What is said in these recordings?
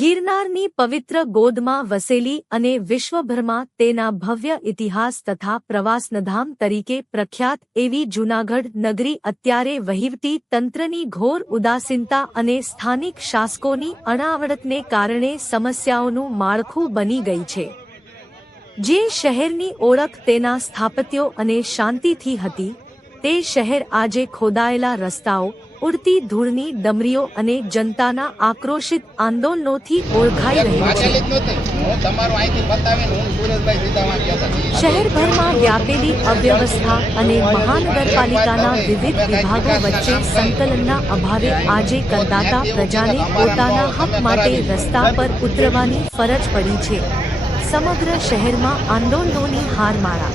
ગિરનારની પવિત્ર ગોદમાં વસેલી અને વિશ્વભરમાં તેના ભવ્ય ઇતિહાસ તથા પ્રવાસનધામ તરીકે પ્રખ્યાત એવી જૂનાગઢ નગરી અત્યારે વહીવટી તંત્રની ઘોર ઉદાસીનતા અને સ્થાનિક શાસકોની અણાવડતને કારણે સમસ્યાઓનું માળખું બની ગઈ છે। જે શહેરની ઓળખ તેના સ્થાપત્યો અને શાંતિથી હતી, તે શહેર આજે ખોદાયેલા રસ્તાઓ, ઉડતી ધૂળની ડમરીઓ અને જનતાના આક્રોશિત આંદોલનોથી ઓળખાઈ રહ્યું છે। શહેરભરમાં વ્યાપેલી અવ્યવસ્થા અને મહાનગરપાલિકાના વિવિધ વિભાગો વચ્ચે સંકલનના અભાવે આજે કરદાતા પ્રજાને પોતાના હક માટે રસ્તા પર ઉતરવાની ફરજ પડી છે। સમગ્ર શહેરમાં આંદોલનોની હારમાળા।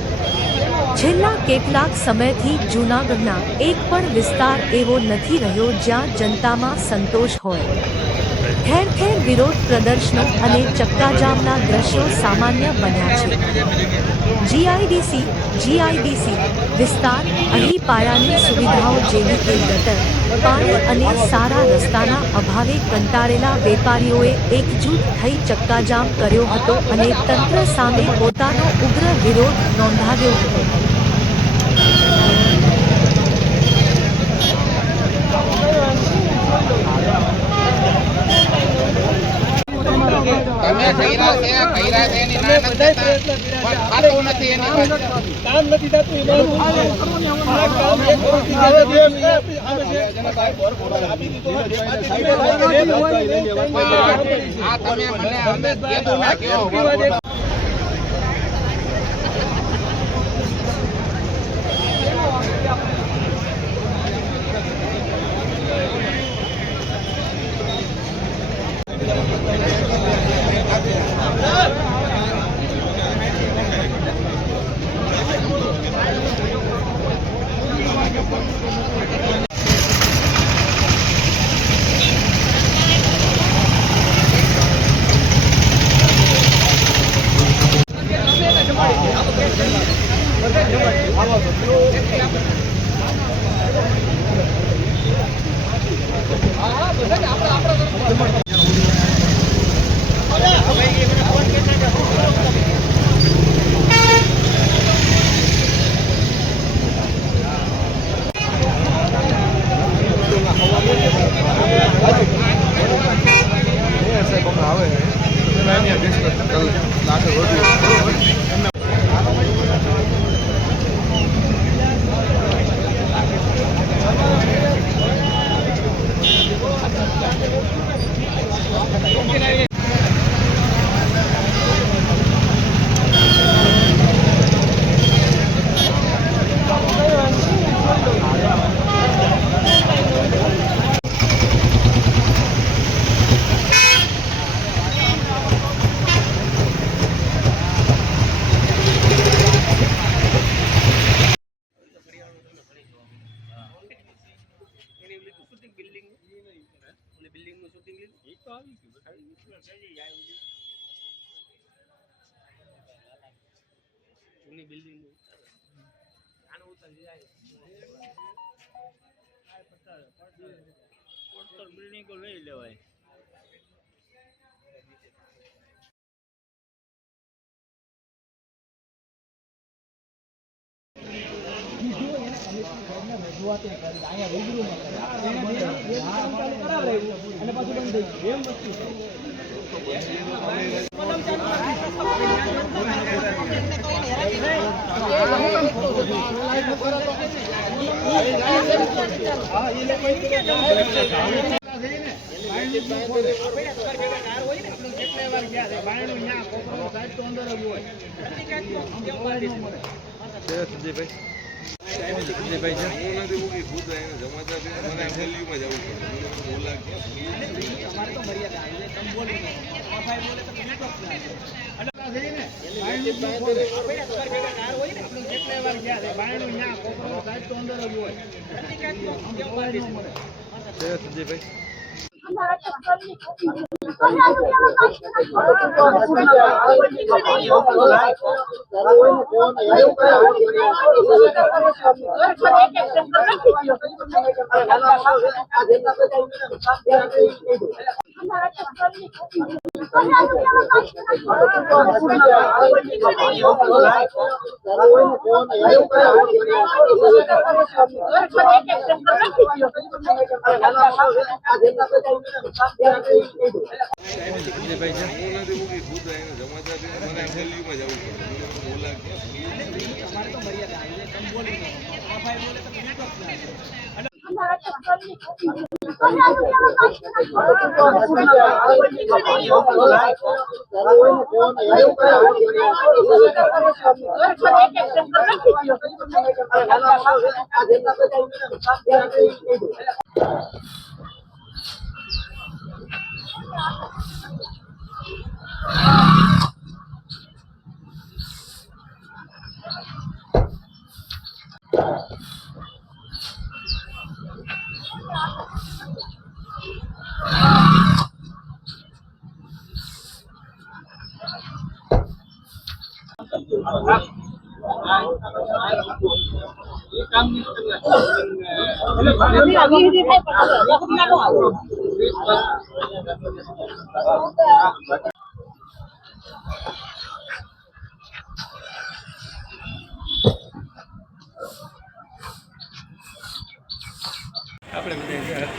છેલ્લા કેટલાક સમયથી જૂનાગઢના એક પણ વિસ્તાર એવો નથી રહ્યો જ્યાં જનતામાં સંતોષ હોય। ઠેર ઠેર વિરોધ પ્રદર્શનો અને ચક્કાજામના દ્રશ્યો સામાન્ય બન્યા છે। જીઆઈડીસી વિસ્તાર અહીં પાયાની સુવિધાઓ જેવી કે ગટર, પાણી અને સારા રસ્તાના અભાવે કંટાળેલા વેપારીઓએ એકજૂટ થઈ ચક્કાજામ કર્યો હતો અને તંત્ર સામે પોતાનો ઉગ્ર વિરોધ નોંધાવ્યો હતો। बिल्डिंग को ले लेवाय।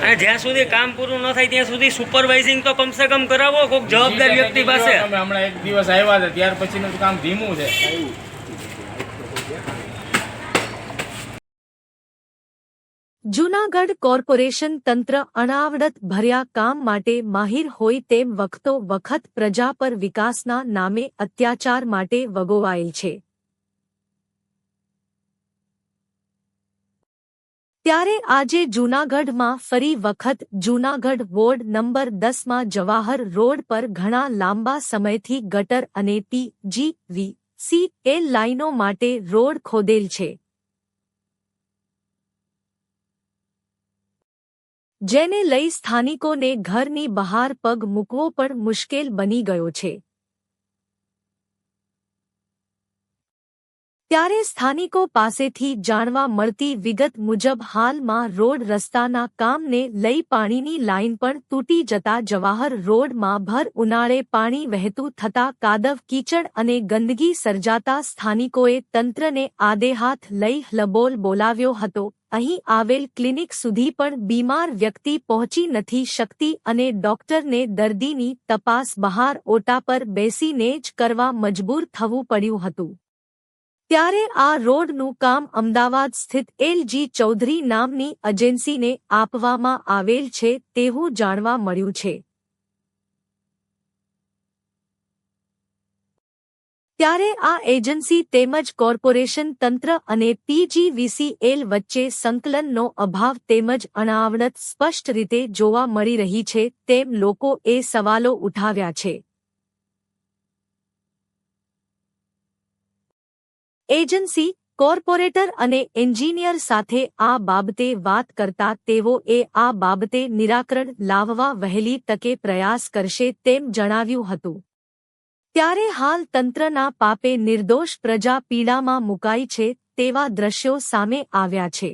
અને જ્યાં સુધી કામ પૂરું ન થાય ત્યાં સુધી સુપરવાઇઝિંગ તો કમસે કમ કરાવો કોઈક જવાબદાર વ્યક્તિ પાસે. અમે હમણાં એક દિવસ આવ્યા હતા ત્યાર પછીનું કામ ધીમું છે. જૂનાગઢ કોર્પોરેશન તંત્ર અણાવડત ભર્યા કામ માટે માહિર હોય તેમ વખતો વખત પ્રજા પર વિકાસના નામે અત્યાચાર માટે વગોવાયેલ છે. ત્યારે આજે જૂનાગઢમાં ફરી વખત જૂનાગઢ વોર્ડ નંબર 10માં જવાહર રોડ પર ઘણા લાંબા સમયથી ગટર અને PGVCL લાઇનો માટે રોડ ખોદેલ છે, જેને લઈ સ્થાનિકોને ઘરની બહાર પગ મૂકવો પણ મુશ્કેલ બની ગયો છે. ત્યારે સ્થાનિકો પાસેથી જાણવા મળતી વિગત મુજબ હાલમાં રોડ રસ્તાના કામને લઈ પાણીની લાઇન પણ તૂટી જતા જવાહર રોડમાં ભર ઉનાળે પાણી વહેતું થતા કાદવ કીચડ અને ગંદકી સર્જાતા સ્થાનિકોએ તંત્રને આદેહાથ લઈ હલબોલ બોલાવ્યો હતો. અહીં આવેલ ક્લિનિક સુધી પણ બીમાર વ્યક્તિ પહોંચી નથી શકતી અને ડોક્ટરને દર્દીની તપાસ બહાર ઓટા પર બેસીને જ કરવા મજબૂર થવું પડ્યું હતું. ત્યારે આ રોડનું કામ અમદાવાદ સ્થિત LG ચૌધરી નામની એજન્સીને આપવામાં આવેલ છે તેવું જાણવા મળ્યું છે. ત્યારે આ એજન્સી તેમજ કોર્પોરેશન તંત્ર અને PGVCL વચ્ચે સંકલનનો અભાવ તેમજ અણાવડત સ્પષ્ટ રીતે જોવા મળી રહી છે તેમ લોકોએ સવાલો ઉઠાવ્યા છે. એજન્સી, કોર્પોરેટર અને એન્જિનિયર સાથે આ બાબતે વાત કરતા તેઓએ આ બાબતે નિરાકરણ લાવવા વહેલી તકે પ્રયાસ કરશે તેમ જણાવ્યું હતું. ત્યારે હાલ તંત્રના પાપે નિર્દોષ પ્રજા પીડામાં મુકાઈ છે તેવા દ્રશ્યો સામે આવ્યા છે.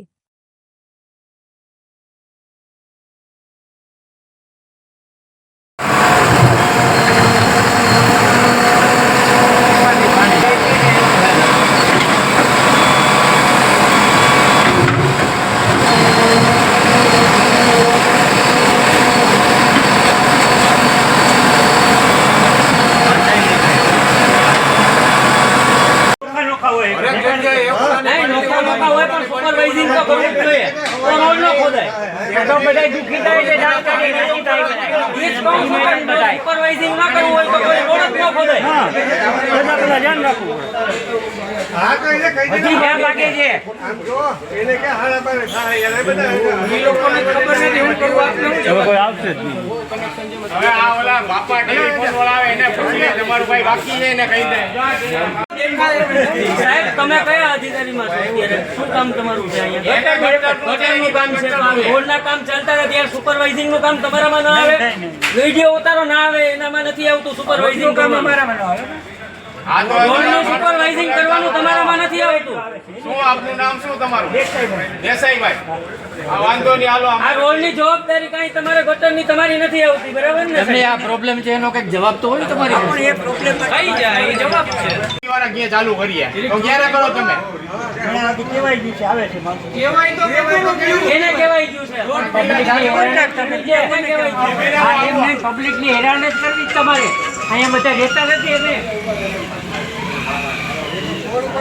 સુપરવાઇઝિંગ તો કરવું જ જોઈએ. રોડ ન ખોદાય તો બધા દુખી થાય છે, જાણકારી નથી થાય. સુપરવાઇઝિંગ ના કરવું હોય તો કોઈ રોડ જ ન ખોદાય. બધા ધ્યાન રાખવું. હજી વાર લાગે છે. એ લોકોને ખબર નથી હું કરવું આપને કોઈ આવશે જ નહીં. હવે આ ઓલા બાપા ટેલિફોન વાળા આવે એને પૂછીએ તમારું ભાઈ બાકી છે એને કહી દે. સાહેબ તમે કયા અધિકારીમાં છો અત્યારે? શું કામ તમારું છે અહીંયા? ગટરનું કામ છે, રોડના કામ ચાલતા હતા ત્યારે સુપરવાઇઝિંગનું કામ તમારામાં ના આવે? વિડીયો ઉતારો ના આવે એનામાં નથી આવતું સુપરવાઇઝિંગ કામ અમારામાં ના આવે. આ તો રોડનું સુપરવાઇઝિંગ કરવાનું તમારામાં નથી આવતું. શું આપનું નામ શું તમારું? દેસાઈભાઈ. આ વાંધો નહીં, હાલો આ રોડની જવાબદારી કાંઈ તમારે ગટરની તમારી નથી આવતી, બરાબર ને? તમને આ પ્રોબ્લેમ છે એનો કઈક જવાબ તો હોય તમારી પાસે. થઈ જાય એ જવાબ છે. વાળા ક્યાં ચાલુ કરીએ તો ક્યારે કરો તમે? એને કહેવાય ગયું છે પબ્લિકની હેરાન જ કરવી તમારે. અહીંયા બધા રહેતા નથી એને.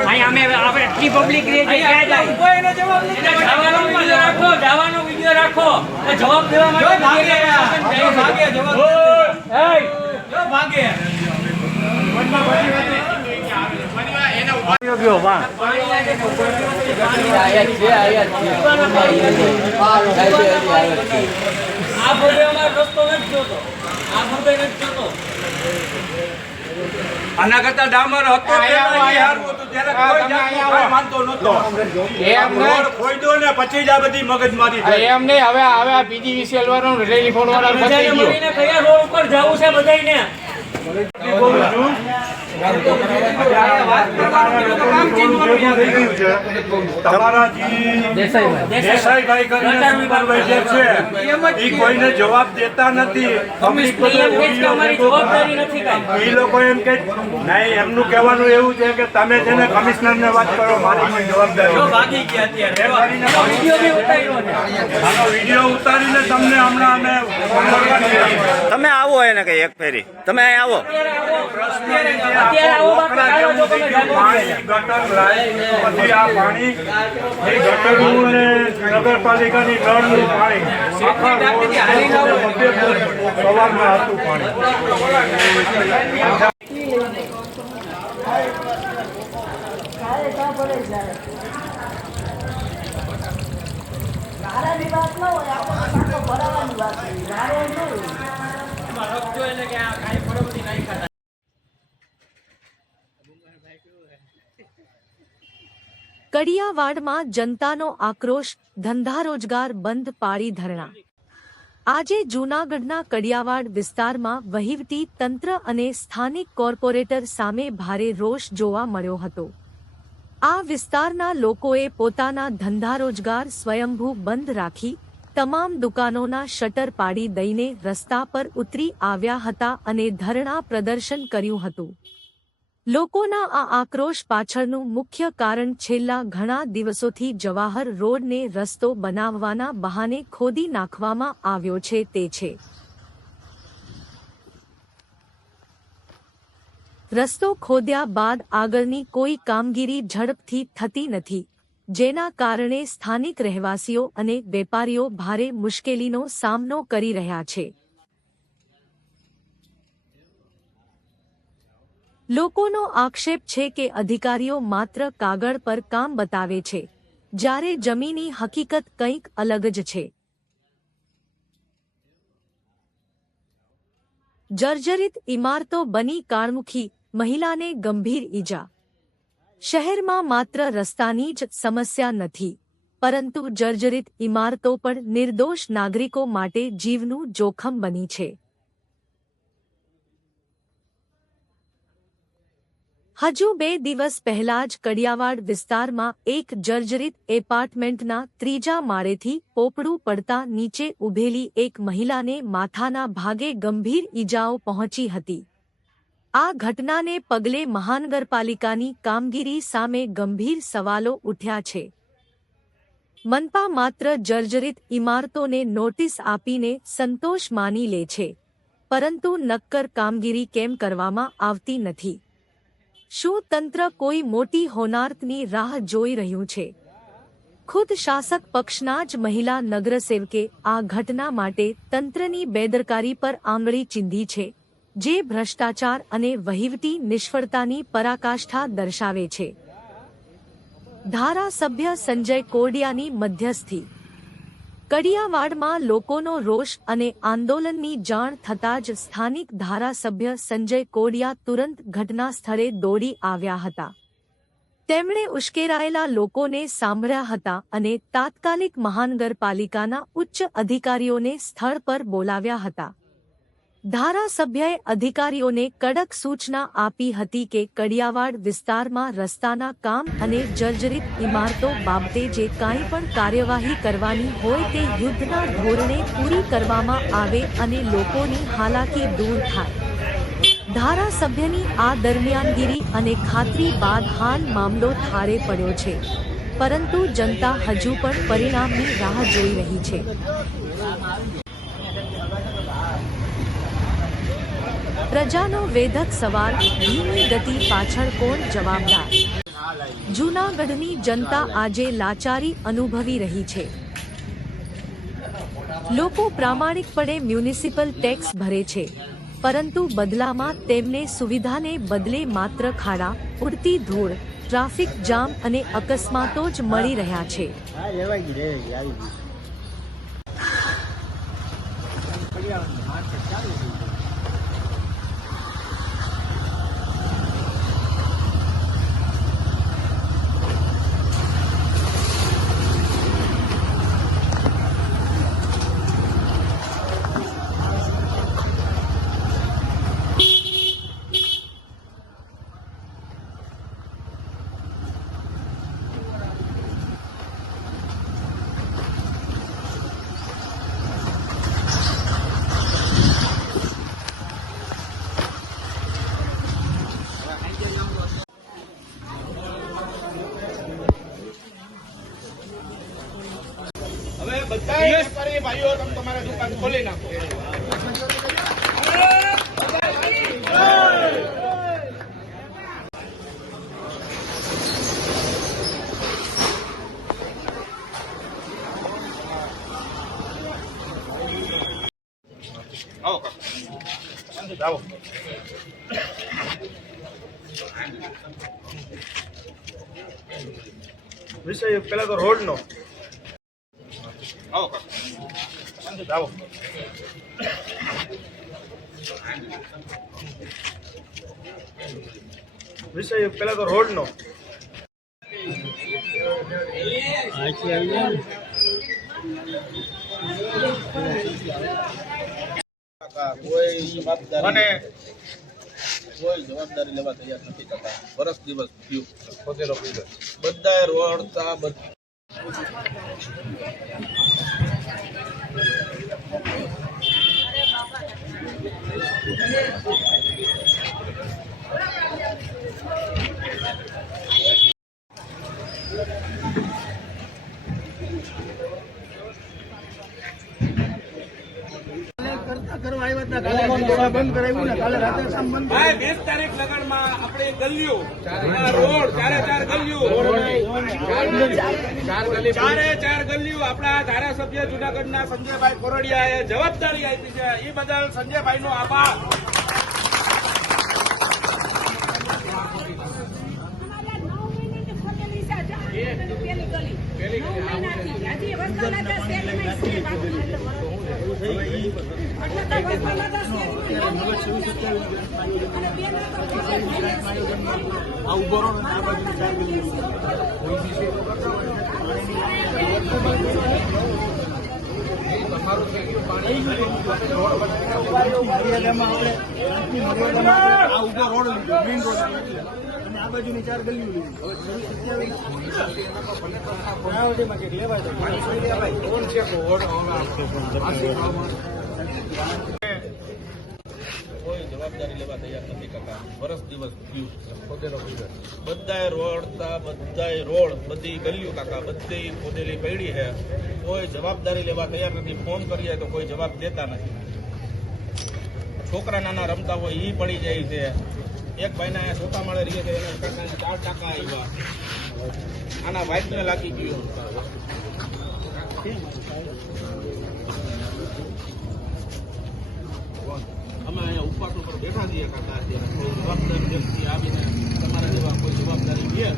અહીંયા અમે આપણે એટલી પબ્લિક રહે છે ક્યાં જાય? જવાનો વિડીયો રાખો, જવાનો વિડીયો રાખો. જવાબ દેવા માટે આ ભોગે અમારો રસ્તો નથી જોતો. આ ભોગે નથી જોતો. આના કરતા ડામર હતો માનતો નતો. રોડ ખોઈ ને પછી જ આ બધી મગજમારી થઈ. એમ નહીં, હવે આ PGVCL વાળો ટેલિફોન વાળા બધાને મળીને કયા રોડ ઉપર જવું છે બધાયને? તમારા દેસાઈભાઈ કરીને સુપરવાઇઝર છે એ કોઈને જવાબ દેતા નથી. અમારી જવાબદારી નથી કાંઈ. એ લોકો એમ કે નહીં, એમનું કહેવાનું એવું છે કે તમે છે ને કમિશનર ને વાત કરો, મારી કોઈ જવાબદારી વિડીયો બી ઉતાર્યો છે. વિડીયો ઉતારીને તમને હમણાં અમે તમે આવો એને કઈ એક ફેરી તમે અહીં આવો. અત્યારે આવો બાપા, ચાલો જો તમે જાગો. પાણી ગટર લાઈન પછી આ પાણી એ ગટરનું ને નગરપાલિકાની નળનું પાણી આખા સવારમાં હતું પાણી. કડિયાવાડમાં જનતાનો આક્રોશ, ધંધા રોજગાર બંધ પાડી ધરણા. આજે જૂનાગઢના કડિયાવાડ વિસ્તારમાં વહીવટી તંત્ર અને સ્થાનિક કોર્પોરેટર સામે ભારે રોષ જોવા મળ્યો હતો. આ વિસ્તારના લોકોએ પોતાના ધંધા રોજગાર સ્વયંભૂ બંધ રાખી તમામ દુકાનોના શટર પાડી દઈને રસ્તા પર ઉતરી આવ્યા હતા અને ધરણા પ્રદર્શન કર્યું હતું. લોકોના આ આક્રોશ પાછળનું મુખ્ય કારણ છેલ્લા ઘણા દિવસોથી જવાહર રોડને રસ્તો બનાવવાના બહાને ખોદી નાખવામાં આવ્યો છે તે છે. રસ્તો ખોદ્યા બાદ આગળની કોઈ કામગીરી ઝડપથી થતી નથી, જેના કારણે સ્થાનિક રહેવાસીઓ અને વેપારીઓ ભારે મુશ્કેલીનો સામનો કરી રહ્યા છે. લોકોનો આક્ષેપ છે કે અધિકારીઓ માત્ર કાગળ પર કામ બતાવે છે, જ્યારે જમીની હકીકત કંઈક અલગ જ છે. જર્જરિત ઇમારતો બની કાળમુખી, મહિલાને ગંભીર ઈજા. શહેરમાં માત્ર રસ્તાની જ સમસ્યા નથી, પરંતુ જર્જરિત ઇમારતો પણ નિર્દોષ નાગરિકો માટે જીવનું જોખમ બની છે. હજુ 2 દિવસ પહેલા જ કડિયાવાડ વિસ્તારમાં એક જર્જરિત એપાર્ટમેન્ટના 3જા માળેથી પોપડું પડતા નીચે ઊભેલી એક મહિલાને માથાના ભાગે ગંભીર ઈજાઓ પહોંચી હતી. આ ઘટનાને પગલે મહાનગરપાલિકાની કામગીરી સામે ગંભીર સવાલો ઉઠ્યા છે. મનપા માત્ર જર્જરિત ઇમારતોને નોટિસ આપીને સંતોષ માની લે છે, પરંતુ નક્કર કામગીરી કેમ કરવામાં આવતી નથી? શું તંત્ર કોઈ મોટી હોનારતની રાહ જોઈ રહ્યું છે? ખુદ શાસક પક્ષના જ મહિલા નગરસેવકે આ ઘટના માટે તંત્રની બેદરકારી પર આંગળી ચીંધી છે, જે ભ્રષ્ટાચાર અને વહીવટી નિષ્ફળતાની પરાકાષ્ઠા દર્શાવે છે. ધારાસભ્ય સંજય કોડિયાની મધ્યસ્થી. કડિયાવાડમાં લોકોનો રોષ અને આંદોલનની જાણ થતાં જ સ્થાનિક ધારાસભ્ય સંજય કોડિયા તુરંત ઘટના સ્થળે દોડી આવ્યા હતા. તેમણે ઉશ્કેરાયેલા લોકોને સાંભળ્યા હતા અને તાત્કાલિક મહાનગરપાલિકાના ઉચ્ચ અધિકારીઓને સ્થળ પર બોલાવ્યા હતા. ધારાસભ્યએ અધિકારીઓને કડક સૂચના આપી હતી કે કડિયાવાડ વિસ્તારમાં રસ્તાના કામ અને જર્જરિત ઇમારતો બાબતે જે કાંઈ પણ કાર્યવાહી કરવાની હોય તે યુદ્ધના ધોરણે પૂરી કરવામાં આવે અને લોકોની હાલાકી દૂર થાય। ધારાસભ્યની આ દરમિયાનગીરી અને ખાતરી બાદ હાલ મામલો ઠારે પડ્યો છે, પરંતુ જનતા હજુ પણ પરિણામની રાહ જોઈ રહી છે। પ્રજાનો વેધક સવાલ, ધીમી ગતિ પાછળ કોણ જવાબદાર? જૂનાગઢની જનતા આજે લાચારી અનુભવી રહી છે। લોકો પ્રામાણિકપણે મ્યુનિસિપલ ટેક્સ ભરે છે, પરંતુ બદલામાં તેમને સુવિધાને બદલે માત્ર ખાડા, ઉડતી ધૂળ, ટ્રાફિક જામ અને અકસ્માતો જ મળી રહ્યા છે। હવે બધા વેપારી ભાઈઓ તમે તમારા દુકાન ખોલી નાખો। આવો કાકા, આવો। વિષય પેલા તો રોડ નો, આવો કાકા, આવો। વિષય પેલા તો રોડ નો, કોઈ જવાબદારી લેવા તૈયાર નથી કરતા। વર્ષ દિવસ થયું, બધાએ રોડતા બંધ કરાવ્યું ને કાલે રાતે બંધ 20 તારીખ લગનમાં આપણે ગલીઓ રોડ ચારે ચાર ગલીઓ આપણા ધારાસભ્ય જૂનાગઢના સંજયભાઈ કોરડિયાએ જવાબદારી આપી છે, એ બદલ સંજયભાઈનો આભાર। આ બાજુની ચાર ગલીઓ કોઈ જવાબદારી લેવા તૈયાર નથી કરતા। વર્ષ દિવસ થયું, બધાએ રોડતા બધાએ રોડ બધી ગલીઓ કાકા બધી ખોદેલી પડી છે, કોઈ જવાબદારી લેવા તૈયાર નથી। ફોન કરીએ તો કોઈ જવાબ દેતા નથી। છોકરા નાના રમતા હોય એ પડી જાય છે। એક ભાઈના અહીંયા ચોથા માળે રહીએ છે, એને કાકાને 4 ટાંકા આવ્યા, આના વાઇફને લાગી ગયું। અમે અહીંયા ઉપવાસ ઉપર બેઠા છીએ કાકા, કોઈ જવાબદાર વ્યક્તિ આવીને તમારા જેવા કોઈ જવાબદારી લે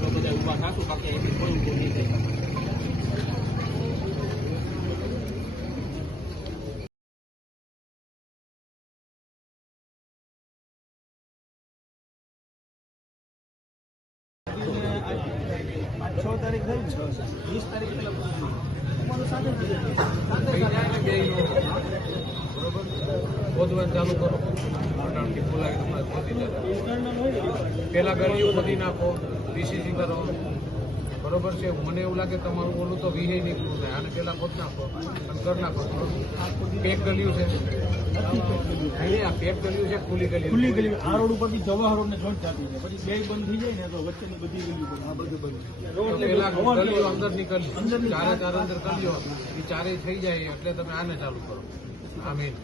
તો બધા ઉભા થાશું, બાકી એની કોઈ ઉભો નહીં થાય। છ તારીખ થઈ 20 તારીખ તમારું સાથે બરોબર। ખોદવાનું ચાલુ કરો અટાણથી બોલાવી તમારે ખોદી દેતા પેલા ગળીઓ ખોદી નાખો પીસીસી કરો બરોબર છે. મને એવું લાગે તમારું બોલું તો વિહે નીકળવું થાય આને પેલા ખોદ નાખો અને કરી નાખો. પેક ગળ્યું છે નહીં, આ પેક ગળ્યું છે ખુલ્લી ગળ્યું આ રોડ ઉપરથી જવાહર રોડ ને જોઈન્ટ થતી છે પછી બે બંધ થઈ જાય ને તો વચ્ચેની બધી ગલીઓ આ બધું બંધ પેલા ગળીઓ અંદર નીકળી ચારે ચાર અંદર ગળીઓ એ ચારે થઈ જાય એટલે તમે આને ચાલુ કરો. આ મેન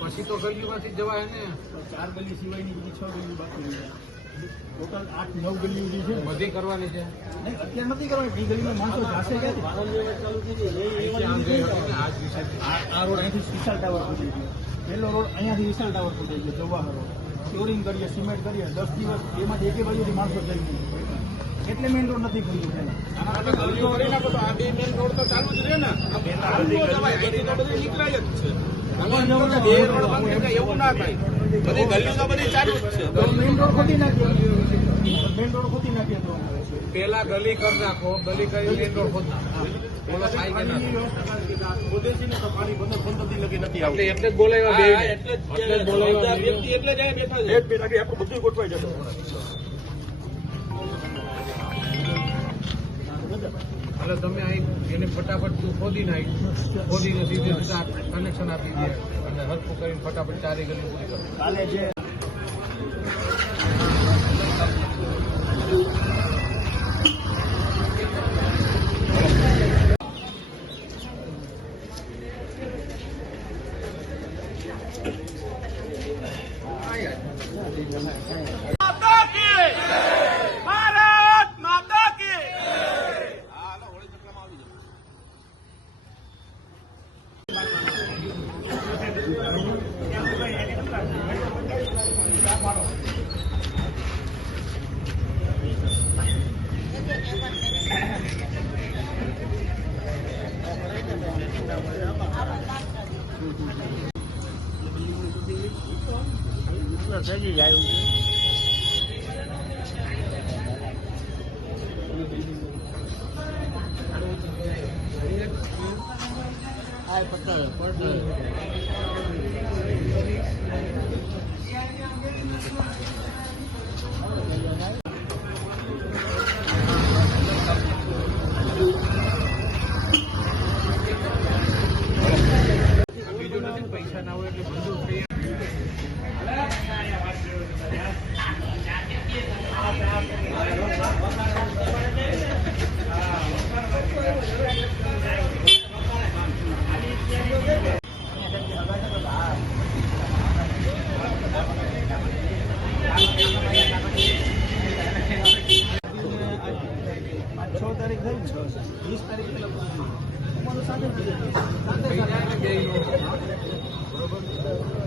પછી તો ગલીઓમાંથી જવાય ને 4 ગલી સિવાયની બધી 6 ગલીઓ બાકી રહી જાય. ટોટલ 8-9 ગલીઓ જે છે બધી કરવાની છે. નહીં અત્યારે નથી કરવાની એ ગલીમાં માણસો જાશે ક્યાંથી આજ વિશે આ રોડ અહીંથી વિશાલ ટાવર સુધી ગયો પહેલો રોડ અહીંયાથી વિશાલ ટાવર સુધી ગયો જવાહર રોડ ફ્લોરિંગ કરીએ સિમેન્ટ કરીએ 10 દિવસ એમાંથી એકે બાજુથી માણસો જઈ નહીં એટલે મેઇન રોડ નથી ખુલ્યું ગલીઓ કરી નાખો તો આ બે મેન રોડ તો ચાલુ જ રહે ને. જવાય અહીંથી તો બધું નીકળાય જ છે. બે રોડ બંધ થઈ જાય એવું ના થાય. બધી ગલીઓ તો બધી ચાલુ જ છે. મેઇન રોડ ખોટી નાખીએ મેઇન રોડ ખોટી નાખીએ તો પેલા ગલી કરી નાખો ગલી કરી મેન રોડ ખોદ નાખો. બોલો થાય કે ના પાણી બંધ લગી નથી એટલે એટલે જ બોલાવ્યા બે એટલે જ બોલાવ્યા વ્યક્તિ એટલે જ અહીંયા બેઠા છે. આપણું બધું ગોઠવાઈ જશે. એટલે તમે અહીં એને ફટાફટ તું ખોદી નાખ ખોદીને સીધે સીધા કનેક્શન આપી દે અને હરખું કરીને ફટાફટ ચારે ગલી પૂરી કરો. કાલે જે બીજું નથી પૈસા ના હોય એટલે બધું થઈ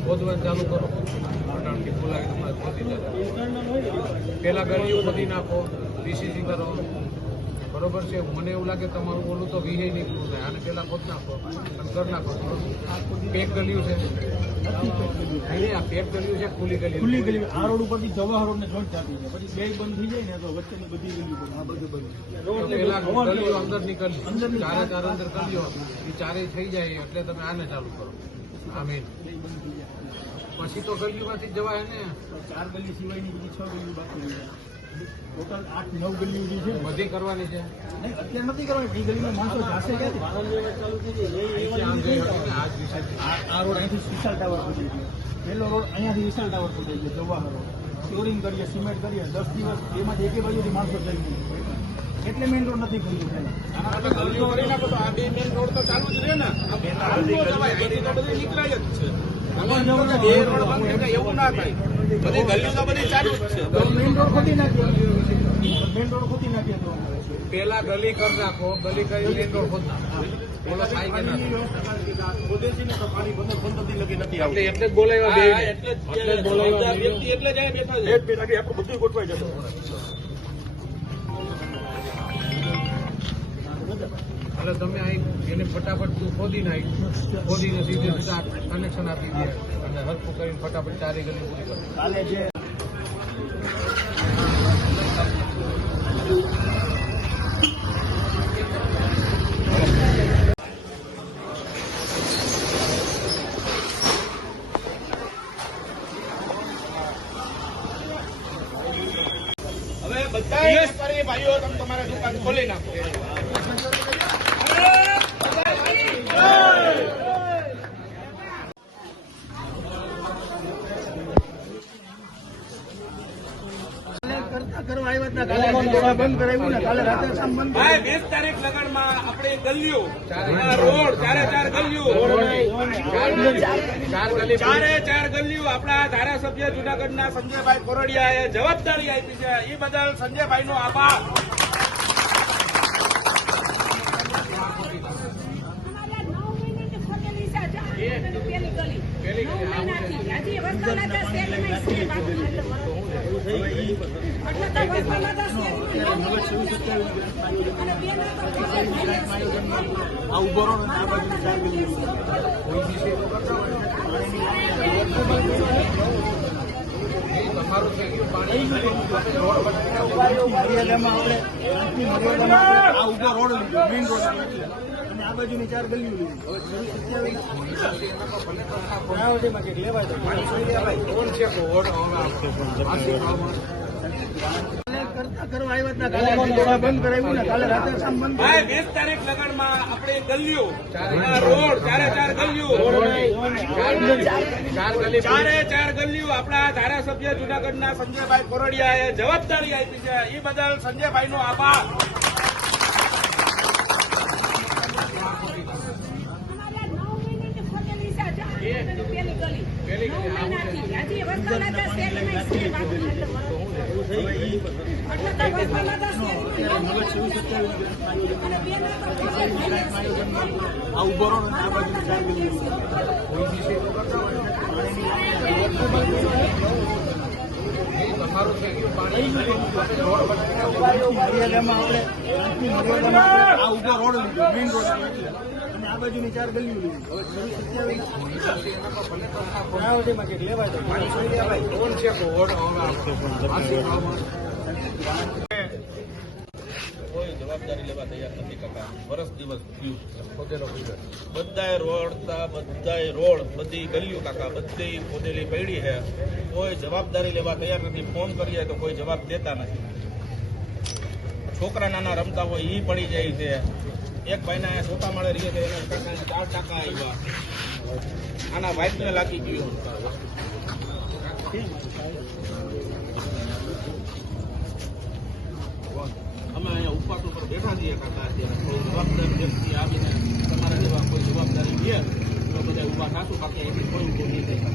ખોદવાનું ચાલુ કરો અટાણથી બોલાવી તમારે ખોદી દેતા પેલા ગળીઓ ખોદી નાખો પીસીસી કરો બરોબર છે. મને એવું લાગે તમારું બોલું તો વિહે નીકળવું થાય આને પેલા ખોદ નાખો અને કરી નાખો. પેક ગળ્યું છે નહીં, આ પેક ગળ્યું છે ખુલ્લી ગલી આ રોડ ઉપરથી જવાહર રોડ ને જોઈન્ટ થતી છે પછી બે બંધ થઈ જાય ને તો વચ્ચેની બધી ગલીઓ બંધ આ બધું બંધ. પેલા ગલીઓ અંદર નીકળી ચારે ચાર અંદર ગલીઓ એ ચારે થઈ જાય એટલે તમે આને ચાલુ કરો. આ મેન પછી તો ગલીઓમાંથી જવાય ને 4 ગલી સિવાયની બધી 6 ગલીઓ બાકી રહી જાય. ટોટલ 8-9 ગલીઓ જે છે બધી કરવાની છે. નહીં અત્યારે નથી કરવાની એ ગલીમાં માણસો જાશે ક્યાંથી આજ વિશે આ રોડ અહીંથી વિશાલ ટાવર સુધી ગયો પહેલો રોડ અહીંયાથી વિશાલ ટાવર સુધી ગયો જવાહર રોડ ફ્લોરિંગ કરીએ સિમેન્ટ કરીએ 10 દિવસ એમાંથી એકે બાજુથી માણસો જઈ નહીં એટલે મેઇન રોડ નથી ખુલ્યું. ગલીઓ કરી નાખો તો આ બે મેન રોડ તો ચાલુ જ રહે ને. જવાય અહીંથી તો બધું નીકળાય જ છે. બે રોડ બંધ થઈ જાય એવું ના થાય. બધી ગલીઓ તો બધી ચાલુ જ છે. મેઇન રોડ ખોટી નાખીએ તો પેલા ગલી કરી નાખો ગલી કરી મેન રોડ ખોદ નાખો. બોલો થાય કે ના પાણી બંધ લગી નથી એટલે એટલે જ બોલાવ્યા બે એટલે જ બોલાવ્યા વ્યક્તિ એટલે જ અહીંયા બેઠા છે. આપણું બધું ગોઠવાઈ જશે. એટલે તમે અહીં એને ફટાફટ તું ખોદી નાખ ખોદીને સીધે સીધા કનેક્શન આપી દે અને હરખું કરીને ફટાફટ ચારે ગલી પૂરી કરો. કાલે જે બધા વેપારી ભાઈઓ તમે તમારા દુકાન ખોલી નાખો. બંધ કરાવ્યું ને કાલે રાતે શામ બંધ ભાઈ 20 તારીખ લગનમાં આપણે ગલીઓ રોડ ચારે ચાર ગલીઓ આપણા ધારાસભ્ય જુનાગઢના સંજયભાઈ કોરડિયાએ જવાબદારી આપી છે. એ બદલ સંજયભાઈનો આભાર. આ ઉભો રહો ને આ બાજુની ચાર ગલીઓ આ ઉભો રોડ મેઇન રોડ અને આ બાજુની ચાર ગલીઓ બંધ કરાવ્યું ને કાલે રાતે શામ બંધ ભાઈ 20 તારીખ લગનમાં આપણે ગલીઓ રોડ ચારે ચાર ગલીઓ આપણા ધારાસભ્ય જુનાગઢના સંજયભાઈ કોરડિયાએ જવાબદારી આપી છે. એ બદલ સંજયભાઈનો આભાર. આ ઉભો રહો ને આ બાજુની ચાર ગલીઓ આ ઉભો રોડ મેઇન રોડ અને આ બાજુની ચાર ગલીઓ કોઈ જવાબદારી લેવા તૈયાર નથી કાકા. વર્ષ દિવસ થયું ખોદેલો પૈડ્યો. બધાય રોડ બધી ગલીઓ કાકા બધી ખોદેલી પડી છે. કોઈ જવાબદારી લેવા તૈયાર નથી. ફોન કરીએ તો કોઈ જવાબ દેતા નથી. છોકરા નાના રમતા હોય ઈ પડી જાય છે. એક ભાઈના અહીંયા ચોથા માળે રહીએ છે એના કાકાને 4 ટાંકા આવ્યા. આના વાઇફને લાગી ગયું. અમે અહીંયા ઉપવાસ ઉપર બેઠા છીએ કાકા. અત્યારે કોઈ જવાબદાર વ્યક્તિ આવીને તમારા જેવા કોઈ જવાબદારી લે તો બધા ઉભા થાશું. બાકી એની કોઈ ઉભો નહીં થાય.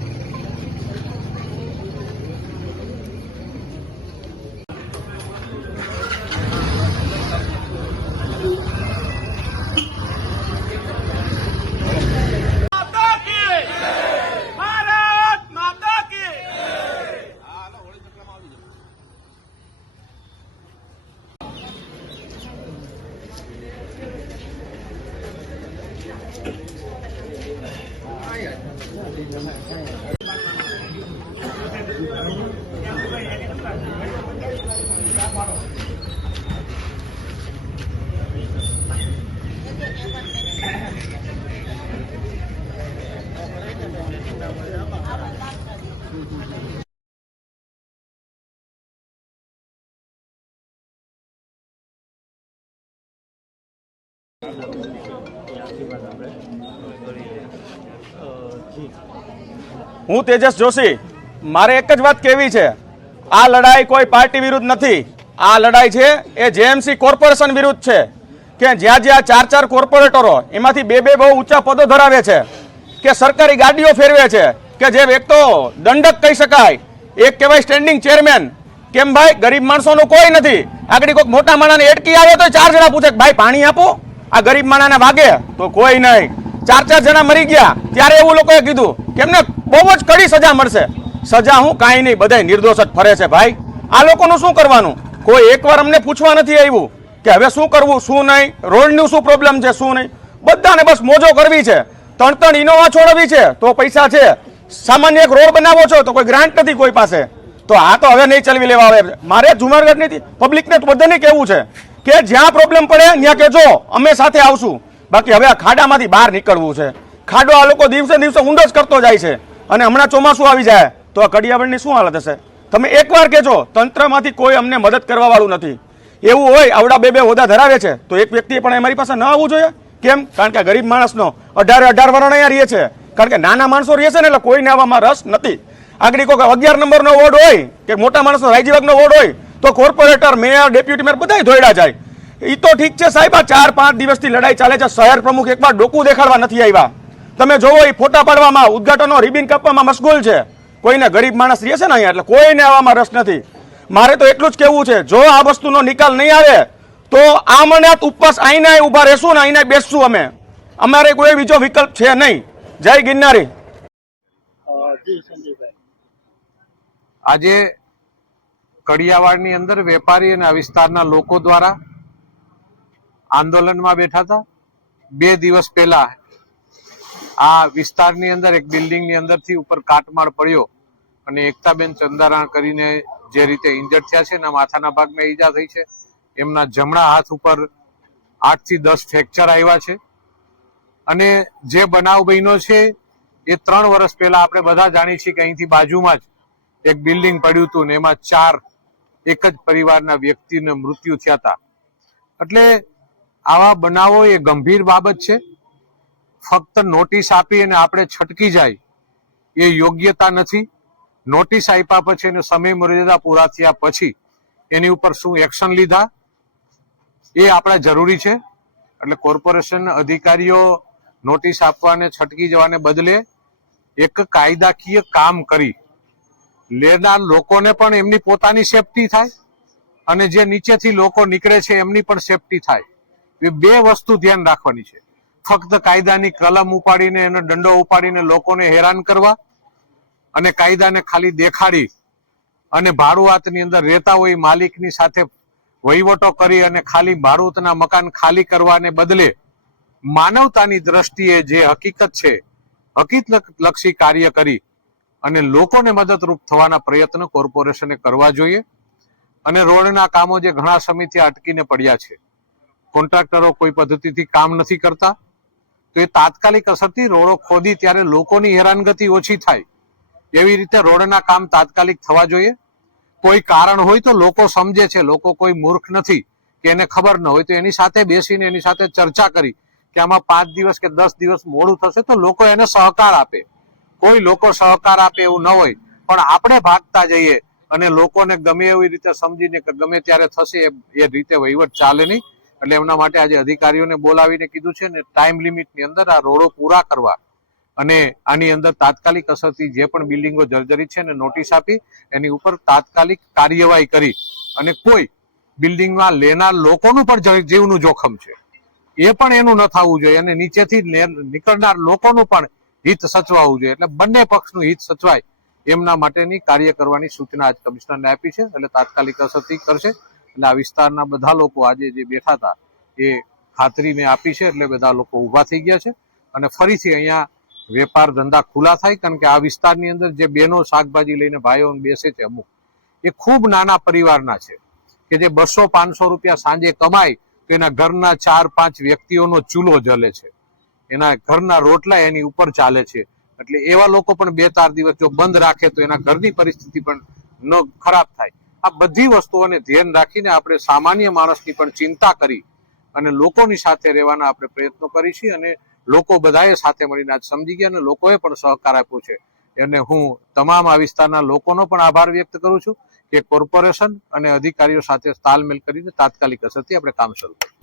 હું તેજસ જોશી. મારે એક જ વાત કહેવી છે, આ લડાઈ કોઈ પાર્ટી વિરુદ્ધ નથી. આ લડાઈ છે એ જેએમસી કોર્પોરેશન વિરુદ્ધ છે કે જ્યાં જ્યાં 4 કોર્પોરેટરો એમાંથી 2 બહુ ઊંચા પદો ધરાવે છે, કે સરકારી ગાડીઓ ફેરવે છે, કે જે એક તો દંડક કહી શકાય, એક કહેવાય સ્ટેન્ડિંગ ચેરમેન. કેમ ભાઈ? ગરીબ માણસોનું કોઈ નથી. આગળ કોઈક મોટા માણાને એટકી આવે તો 4 જણા પૂછે ભાઈ પાણી આપો. આ ગરીબ માણાને વાગે તો કોઈ નહીં. 4 જણા મરી ગયા ત્યારે એવું લોકોએ કીધું કે એમને બહુ જ કડી સજા મળશે. સજા હું કાંઈ નહીં, બધા નિર્દોષ જ ફરે છે ભાઈ. આ લોકોનું શું કરવાનું? કોઈ એકવાર અમને પૂછવા નથી આવ્યું કે હવે શું કરવું શું નહીં, રોડનું શું પ્રોબ્લેમ છે શું નહીં. બધાને બસ મોજો કરવી છે. 3 ઇનોવા છોડવી છે તો પૈસા છે. સામાન્ય એક રોડ બનાવો છો તો કોઈ ગ્રાન્ટ નથી કોઈ પાસે. તો આ તો હવે નહીં ચલાવી લેવા આવે. મારે જુનાગઢની પબ્લિકને બધાને કહેવું છે કે જ્યાં પ્રોબ્લેમ પડે ત્યાં કહેજો, અમે સાથે આવશું. બાકી હવે આ ખાડામાંથી બહાર નીકળવું છે. ખાડો આ લોકો દિવસે દિવસે ઊંડો જ કરતો જાય છે. અને હમણાં ચોમાસું આવી જાય તો આ કડિયાવળની શું હાલત હશે? તમે એકવાર કહેજો તંત્રમાંથી કોઈ અમને મદદ કરવા વાળું નથી. એવું હોય આવડા બે હોદ્દા ધરાવે છે તો એક વ્યક્તિએ પણ અમારી પાસે ન આવવું જોઈએ. કેમ? કારણ કે ગરીબ માણસનો 18 વર્ષ અહીંયા રહે છે. કારણ કે નાના માણસો રહે છે ને એટલે કોઈને આવવામાં રસ નથી. આગળ કોઈ 11 નંબરનો વોર્ડ હોય કે મોટા માણસનો રાયજીવગનો વોર્ડ હોય તો કોર્પોરેટર, મેયર, ડેપ્યુટી મેયર બધાય ધોઈડા જાય. એ તો ઠીક છે સાહેબ, આ 4-5 દિવસથી લડાઈ ચાલે છે. શહેર પ્રમુખ એકવાર ડોકું દેખાડવા નથી આવ્યા. તમે જોવો એ ફોટા પાડવામાં, ઉદઘાટનો, રિબિન કાપવામાં મશગુલ છે. કોઈને ગરીબ માણસ રહે છે ને અહીંયા એટલે કોઈને આવવામાં રસ નથી. મારે તો એટલું જ કહેવું છે, જો આ વસ્તુનો નિકાલ નહીં આવે તો આ મને ઉપવાસ આઈને ઊભા રહેશું ને આઈને બેસશું અમે. અમારે કોઈ બીજો વિકલ્પ છે નહીં. જય ગિરનારી. જી સંજયભાઈ. આજે કડિયાવાડની અંદર વેપારી અને આ વિસ્તારના લોકો દ્વારા આંદોલનમાં બેઠા હતા. 2 દિવસ પહેલા આ વિસ્તારની અંદર એક બિલ્ડિંગની અંદરથી ઉપર કાટમાળ પડ્યો અને એકતાબેન ચંદારા કરીને જે રીતે ઇન્જર્ડ થયા છે, એના માથાના ભાગમાં ઈજા થઈ છે. એમના જમણા હાથ ઉપર 8 થી 10 ફ્રેક્ચર આવ્યા છે. અને જે બનાવ બન્યો છે એ 3 વર્ષ પહેલા આપણે બધા જાણીએ છીએ કે અહીંથી બાજુમાં જ એક બિલ્ડિંગ પડ્યું હતું ને એમાં 4 એક જ પરિવારના વ્યક્તિને મૃત્યુ થયા હતા. એટલે આવા બનાવો એ ગંભીર બાબત છે. ફક્ત નોટિસ આપી અને આપણે છટકી જાય એ યોગ્યતા નથી. નોટિસ આપ્યા પછી અને સમય મર્યાદા પૂરા થયા પછી એની ઉપર શું એક્શન લીધા એ આપણે જરૂરી છે. એટલે કોર્પોરેશન અધિકારીઓ નોટિસ આપવાને છટકી જવાને બદલે એક કાયદાકીય કામ કરી લેનાર લોકોને પણ એમની પોતાની સેફટી થાય અને જે નીચેથી લોકો નીકળે છે એમની પણ સેફટી થાય. એ 2 વસ્તુ ધ્યાન રાખવાની છે. ફક્ત કાયદાની કલમ ઉપાડીને એનો દંડો ઉપાડીને લોકોને હેરાન કરવા અને કાયદાને ખાલી દેખાડી અને ભાડુઆતની અંદર રહેતા હોય માલિકની સાથે વહીવટો કરી અને ખાલી ભાડુતના મકાન ખાલી કરવાને બદલે માનવતાની દ્રષ્ટિએ જે હકીકત છે, હકીકતલક્ષી કાર્ય કરી અને લોકોને મદદરૂપ થવાના પ્રયત્નો કોર્પોરેશને કરવા જોઈએ. અને રોડના કામો જે ઘણા સમયથી અટકીને પડ્યા છે, કોન્ટ્રાક્ટરો કોઈ પદ્ધતિથી કામ નથી કરતા, તો એ તાત્કાલિક અસરથી રોડો ખોદી ત્યારે લોકોની હેરાનગતિ ઓછી થાય એવી રીતે રોડના કામ તાત્કાલિક થવા જોઈએ. કોઈ કારણ હોય તો લોકો સમજે છે, લોકો કોઈ મૂર્ખ નથી કે એને ખબર ન હોય તો એની સાથે બેસીને એની સાથે ચર્ચા કરી કે આમાં 5 દિવસ કે 10 દિવસ મોડું થશે તો લોકો એને સહકાર આપે. કોઈ લોકો સહકાર આપે એવું ન હોય પણ આપણે ભાગતા જઈએ અને લોકોને ગમે એવી રીતે સમજીને કે ગમે ત્યારે થશે એ રીતે વહીવટ ચાલે નહીં. એટલે એમના માટે આજે અધિકારીઓને બોલાવીને કીધું છે ને ટાઈમ લિમિટની અંદર આ રોડો પૂરા કરવા અને આની અંદર તાત્કાલિક અસરથી જે પણ બિલ્ડિંગો જર્જરિત છે એને નોટિસ આપી એની ઉપર તાત્કાલિક કાર્યવાહી કરી અને કોઈ બિલ્ડિંગમાં લેનાર લોકોનું પણ જીવનું જોખમ છે એ પણ એનું ન થવું જોઈએ અને નીચેથી નીકળનાર લોકોનું પણ હિત સચવાવું જોઈએ. એટલે બંને પક્ષનું હિત સચવાય એમના માટેની કાર્ય કરવાની સૂચના આજ કમિશનરને આપી છે. એટલે તાત્કાલિક અસરથી કરશે. એટલે આ વિસ્તારના બધા લોકો આજે જે બેઠા હતા એ ખાતરી મેં આપી છે. એટલે બધા લોકો ઉભા થઈ ગયા છે અને ફરીથી અહીંયા વેપાર ધંધા ખુલ્લા થાય. કારણ કે આ વિસ્તારની અંદર જે બહેનો શાકભાજી લઈને ભાઈઓ બેસે છે અમુક, એ ખૂબ નાના પરિવારના છે કે જે 200-500 રૂપિયા સાંજે કમાય તો એના ઘરના 4-5 વ્યક્તિઓનો ચૂલો જલે છે, એના ઘરના રોટલા એની ઉપર ચાલે છે. એટલે એવા લોકો પણ 2-4 દિવસ જો બંધ રાખે તો એના ઘરની પરિસ્થિતિ પણ ન ખરાબ થાય. આ બધી વસ્તુઓને ધ્યાન રાખીને આપણે સામાન્ય માણસની પણ ચિંતા કરી અને લોકોની સાથે રહેવાના આપણે પ્રયત્નો કરી છીએ અને લોકો બધાએ સાથે મળીને આજ સમજી ગયા અને લોકોએ પણ સહકાર આપ્યો છે. અને હું તમામ આ વિસ્તારના લોકોનો પણ આભાર વ્યક્ત કરું છું કે કોર્પોરેશન અને અધિકારીઓ સાથે તાલમેલ કરીને તાત્કાલિક અસરથી આપણે કામ શરૂ કર્યું.